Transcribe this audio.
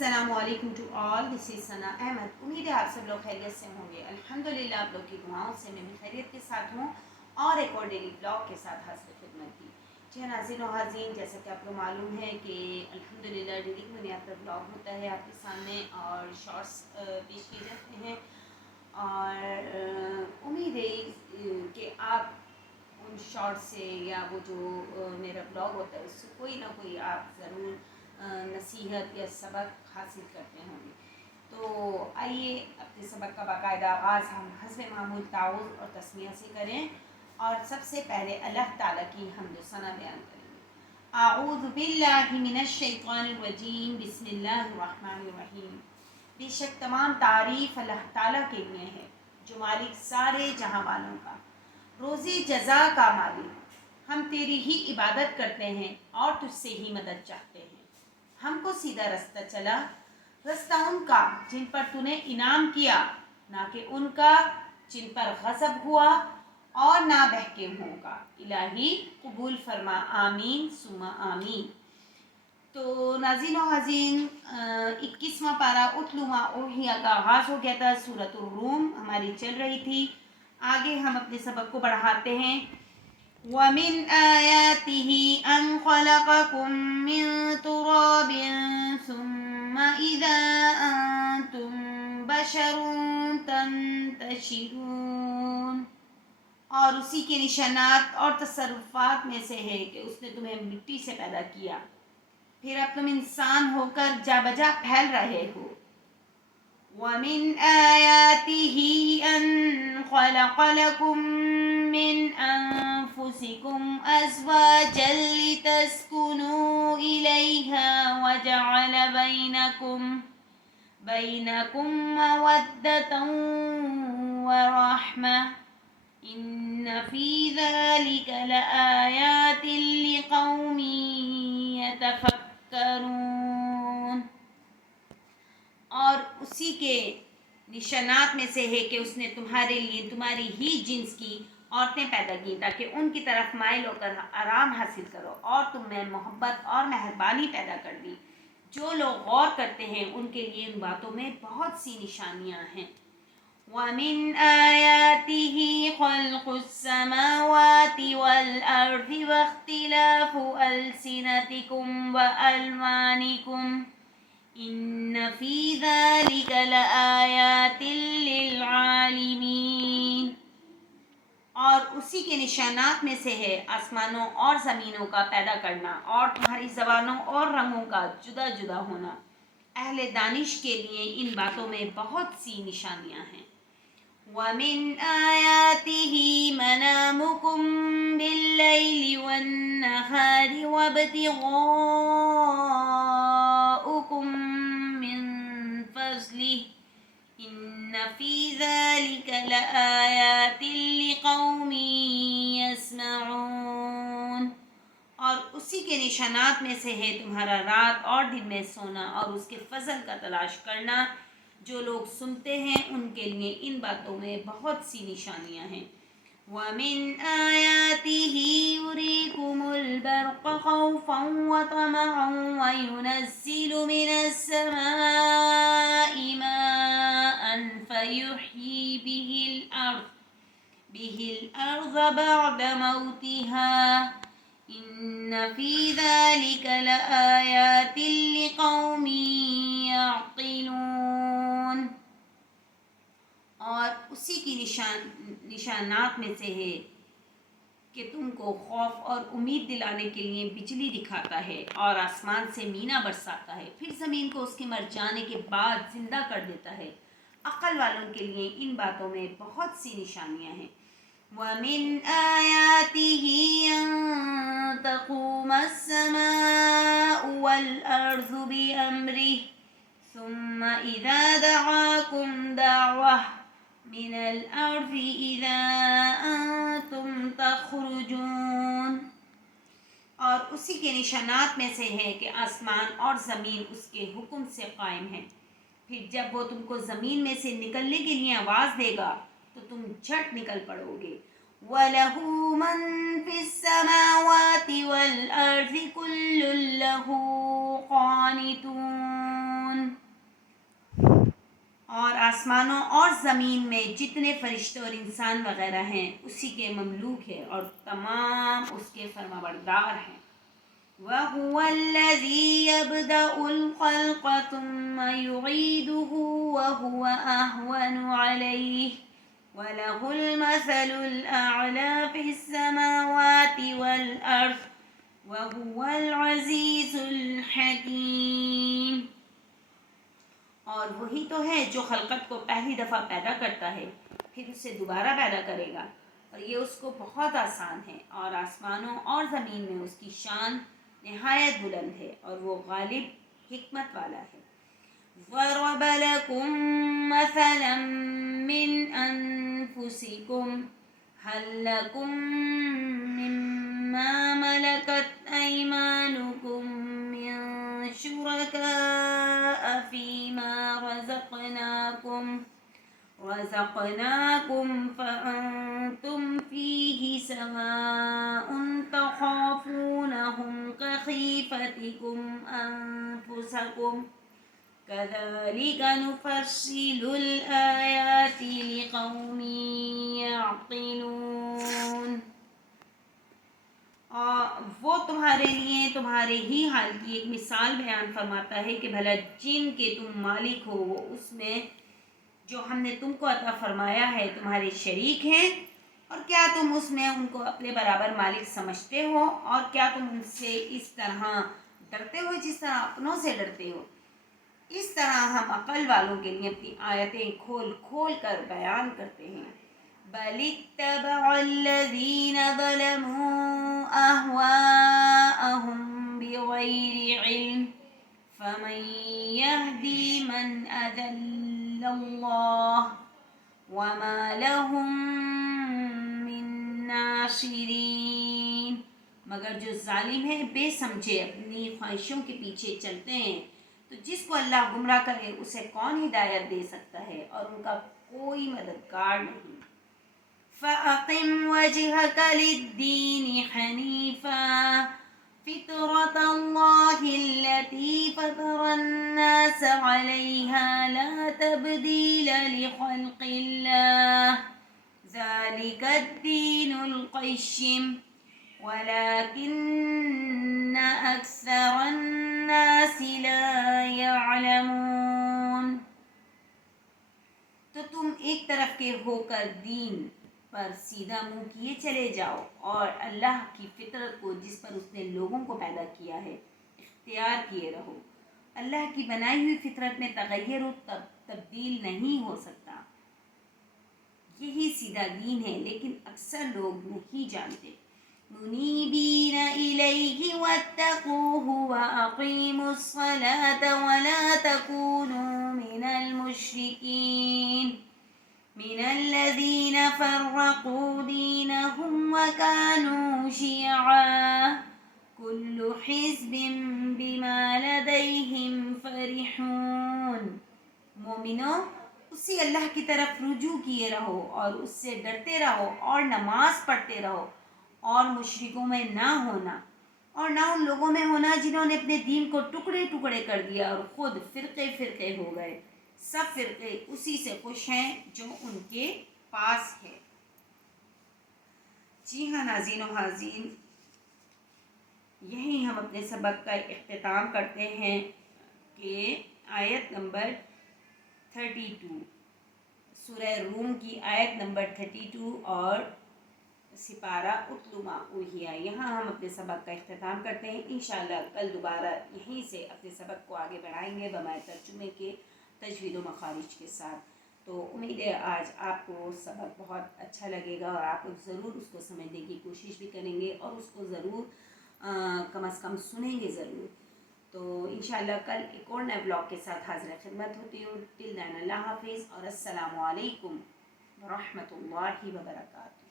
السلام علیکم to all, دس از ثنا احمد۔ امید ہے آپ سب لوگ خیریت سے ہوں گے۔ الحمدللہ آپ لوگ کی دعاؤں سے میں بھی خیریت کے ساتھ ہوں اور ایک اور ڈیلی بلاگ کے ساتھ حاضر خدمت کی۔ جی ناظرین و حاضرین، جیسا کہ آپ کو معلوم ہے کہ الحمدللہ ڈیلی کی بنیاد پر بلاگ ہوتا ہے آپ کے سامنے اور شارٹس پیش کیے جاتے ہیں، اور امید ہے کہ آپ ان شارٹ سے یا وہ جو میرا بلاگ ہوتا ہے اس سے کوئی نہ کوئی آپ ضرور نصیحت یا سبق حاصل کرتے ہوں گے۔ تو آئیے اپنے سبق کا باقاعدہ آغاز ہم حسب معمول تعاوض اور تسمیہ سے کریں، اور سب سے پہلے اللہ تعالیٰ کی حمد و ثنا بیان کریں گے۔ اعوذ باللہ من الشیطان الرجیم، بسم اللہ الرحمن الرحیم۔ بے شک تمام تعریف اللہ تعالیٰ کے لیے ہے جو مالک سارے جہاں والوں کا، روزی جزا کا مالک۔ ہم تیری ہی عبادت کرتے ہیں اور تجھ سے ہی مدد چاہتے ہیں۔ ہم کو سیدھا رستہ چلا، رستہ ان کا جن پر تو نے انعام کیا، نہ کہ ان کا جن پر غضب ہوا اور نہ بہکے ہوں کا۔ الہی قبول فرما، آمین ثم آمین۔ تو ناظرین و حاضرین، 21واں پارہ اتلو ما اوحی کا آغاز ہو گیا تھا، سورۃ الروم ہماری چل رہی تھی۔ آگے ہم اپنے سبق کو بڑھاتے ہیں۔ وَمِنْ آيَاتِهِ أَنْ خَلَقَكُم مِّن تُرَابٍ ثُمَّ إِذَا أَنْتُمْ بَشَرٌ تَنْتَشِرُونَ۔ اور اسی کے نشانات اور تصرفات میں سے ہے کہ اس نے تمہیں مٹی سے پیدا کیا، پھر اب تم انسان ہو کر جا بجا پھیل رہے ہو۔ وَمِنْ آيَاتِهِ أَنْ خَلَقَ لَكُم مِّنْ أَنفُسِكُمْ أَزْوَاجًا لِتَسْكُنُوا إِلَيْهَا وَجَعَلَ بَيْنَكُم مَّوَدَّةً وَرَحْمَةً إِنَّ فِي ذَلِكَ لَآيَاتٍ لِقَوْمٍ يَتَفَكَّرُونَ۔ اور اسی کے نشانات میں سے ہے کہ اس نے تمہارے لیے تمہاری ہی جنس کی عورتیں پیدا کی تاکہ ان کی طرف مائل ہو کر آرام حاصل کرو، اور تم میں محبت اور مہربانی پیدا کر دی۔ جو لوگ غور کرتے ہیں ان کے لیے ان باتوں میں بہت سی نشانیاں ہیں۔ وَمِنْ آيَاتِهِ خَلْقُ السَّمَاوَاتِ وَالْأَرْضِ وَاخْتِلَافُ أَلْسِنَتِكُمْ وَأَلْوَانِكُمْ إِنَّ فِي ذَلِكَ لَآيَاتٍ لِلْعَالِمِينَ۔ اور اسی کے نشانات میں سے ہے آسمانوں اور زمینوں کا پیدا کرنا اور تمہاری زبانوں اور رنگوں کا جدا جدا ہونا۔ اہل دانش کے لیے ان باتوں میں بہت سی نشانیاں ہیں۔ وَمِنْ آيَاتِهِ مَنَامُكُمْ بِاللَّيْلِ وَالنَّهَارِ وَابْتِغَاؤُكُمْ مِنْ فَضْلِهِ إِنَّ فِي ذَلِكَ لَآيَاتٍ لِقَوْمٍ يَسْمَعُونَ۔ اور اسی کے نشانات میں سے ہے تمہارا رات اور دن میں سونا اور اس کے فضل کا تلاش کرنا۔ جو لوگ سنتے ہیں ان کے لیے ان باتوں میں بہت سی نشانیاں ہیں۔ وَمِنْ آيَاتِهِ يُرِيكُمُ الْبَرْقَ خَوْفًا وَطَمَعًا وَيُنَزِّلُ مِنَ السَّمَاءِ مَاءً فَيُحْيِي بِهِ الْأَرْضَ بَعْدَ مَوْتِهَا إِنَّ فِي ذَلِكَ لَآيَاتٍ لِقَوْمٍ يَعْقِلُونَ۔ اور اسی کی نشانات میں سے ہے کہ تم کو خوف اور امید دلانے کے لیے بجلی دکھاتا ہے اور آسمان سے مینا برساتا ہے، پھر زمین کو اس کے مر جانے کے بعد زندہ کر دیتا ہے۔ عقل والوں کے لیے ان باتوں میں بہت سی نشانیاں ہیں۔ وَمِنْ آيَاتِهِ أَن تَقُومَ السَّمَاءُ وَالْأَرْضُ بِأَمْرِهِ ثُمَّ إِذَا دَعَاكُمْ دَعْوَةً مِنَ الْأَرْضِ إِذَا أَنْتُمْ تَخْرُجُونَ۔ اور اسی کے نشانات میں سے ہے کہ آسمان اور زمین اس کے حکم سے قائم ہیں، پھر جب وہ تم کو زمین میں سے نکلنے کے لیے آواز دے گا تو تم جھٹ نکل پڑو گے۔ وَلَهُ مَن فِي السَّمَاوَاتِ وَالْأَرْضِ كُلٌّ لَهُ قَانِتُونَ۔ آسمانوں اور زمین میں جتنے فرشتے اور انسان وغیرہ ہیں اسی کے مملوک ہے اور تمام اس کے فرمانبردار ہیں۔ وَهُوَ الَّذِي يَبْدَأُ الْخَلْقَ ثُمَّ يُعِيدُهُ وَهُوَ أَهْوَنُ عَلَيْهِ وَلَهُ الْمَثَلُ الْأَعْلَى فِي السَّمَاوَاتِ وَالْأَرْضِ وَهُوَ الْعَزِيزُ الْحَكِيمُ۔ اور وہی تو ہے جو خلقت کو پہلی دفعہ پیدا کرتا ہے پھر اسے دوبارہ پیدا کرے گا، اور یہ اس کو بہت آسان ہے، اور آسمانوں اور زمین میں اس کی شان نہایت بلند ہے اور وہ غالب حکمت والا ہے۔ ضَرَبَ لَكُم مَّثَلًا مِّنْ أَنفُسِكُمْ هَل لَّكُم مِّمَّا مَلَكَتْ أَيْمَانُكُم مِّن شُرَكَاءَ فِيمَا رَزَقْنَاكُمْ فَأَنتُمْ فِيهِ سَوَاءٌ تَخَافُونَهُمْ كَخِيفَتِكُمْ أَنفُسَكُمْ كَذَلِكَ نُفَصِّلُ الْآيَاتِ لِقَوْمٍ يَعْقِلُونَ۔ اور وہ تمہارے لیے تمہارے ہی حال کی ایک مثال بیان فرماتا ہے کہ بھلا جن کے تم مالک ہو وہ اس میں جو ہم نے تم کو عطا فرمایا ہے تمہارے شریک ہیں، اور کیا تم اس میں ان کو اپنے برابر مالک سمجھتے ہو، اور کیا تم ان سے اس طرح ڈرتے ہو جس طرح اپنوں سے ڈرتے ہو؟ اس طرح ہم عقل والوں کے لیے اپنی آیتیں کھول کھول کر بیان کرتے ہیں۔ بَلِ اتَّبَعَ الَّذِينَ ظَلَمُوا أَهْوَاءَهُمْ بِغَيْرِ عِلْمٍ فَمَن يَهْدِي مَنْ أَضَلَّ اللَّهُ وَمَا لَهُم مِّن نَّاصِرِينَ۔ مگر جو ظالم ہیں بے سمجھے اپنی خواہشوں کے پیچھے چلتے ہیں، تو جس کو اللہ گمراہ کرے اسے کون ہدایت دے سکتا ہے، اور ان کا کوئی مددگار نہیں۔ فَأَقِمْ وَجْهَكَ لِلدِّينِ حَنِيفًا فِطْرَتَ اللَّهِ الَّتِي فَطَرَ النَّاسَ عَلَيْهَا لَا تَبْدِيلَ لِخَلْقِ اللَّهِ ذَلِكَ الدِّينُ الْقَيِّمُ وَلَكِنَّ أَكْثَرَ النَّاسِ لَا يَعْلَمُونَ۔ تو تم ایک طرف کے ہو کر دین پر سیدھا منہ کیے چلے جاؤ، اور اللہ کی فطرت کو جس پر اس نے لوگوں کو پیدا کیا ہے اختیار کیے رہو۔ اللہ کی بنائی ہوئی فطرت میں تغیر و تبدیل نہیں ہو سکتا۔ یہی سیدھا دین ہے، لیکن اکثر لوگ نہیں جانتے۔ مُنِیبِینَ إِلَیْهِ وَاتَّقُوهُ وَأَقِیمُوا الصَّلَاةَ وَلَا تَکُونُوا مِنَ الْمُشْرِکِینَ مِنَ الَّذِینَ فَرَّقُوا دِینَهُمْ وَكَانُوا شِیَعًا كُلُّ حِزْبٍ بِمَا لَدَیْهِمْ فَرِحُونَ۔ مومنو، اسی اللہ کی طرف رجوع کیے رہو اور اس سے ڈرتے رہو اور نماز پڑھتے رہو، اور مشرکوں میں نہ ہونا، اور نہ ان لوگوں میں ہونا جنہوں نے اپنے دین کو ٹکڑے ٹکڑے کر دیا اور خود فرقے فرقے ہو گئے۔ سب فرقے اسی سے خوش ہیں جو ان کے پاس ہے۔ جی ہاں ناظرین و حاضرین، یہیں ہم اپنے سبق کا اختتام کرتے ہیں کہ آیت نمبر 32 سورہ روم کی آیت نمبر 32 اور سپارہ اتل ما اوحی، یہاں ہم اپنے سبق کا اختتام کرتے ہیں۔ انشاءاللہ کل دوبارہ یہیں سے اپنے سبق کو آگے بڑھائیں گے بمائے ترجمے کے تجوید و مخارج کے ساتھ۔ تو امید ہے آج آپ کو سبق بہت اچھا لگے گا، اور آپ لوگ ضرور اس کو سمجھنے کی کوشش بھی کریں گے، اور اس کو ضرور کم از کم سنیں گے ضرور۔ تو انشاءاللہ کل ایک اور نئے بلاگ کے ساتھ حاضر خدمت ہوتی ہوں۔ ٹل دین اللہ حافظ، اور السلام علیکم ورحمۃ اللہ وبرکاتہ۔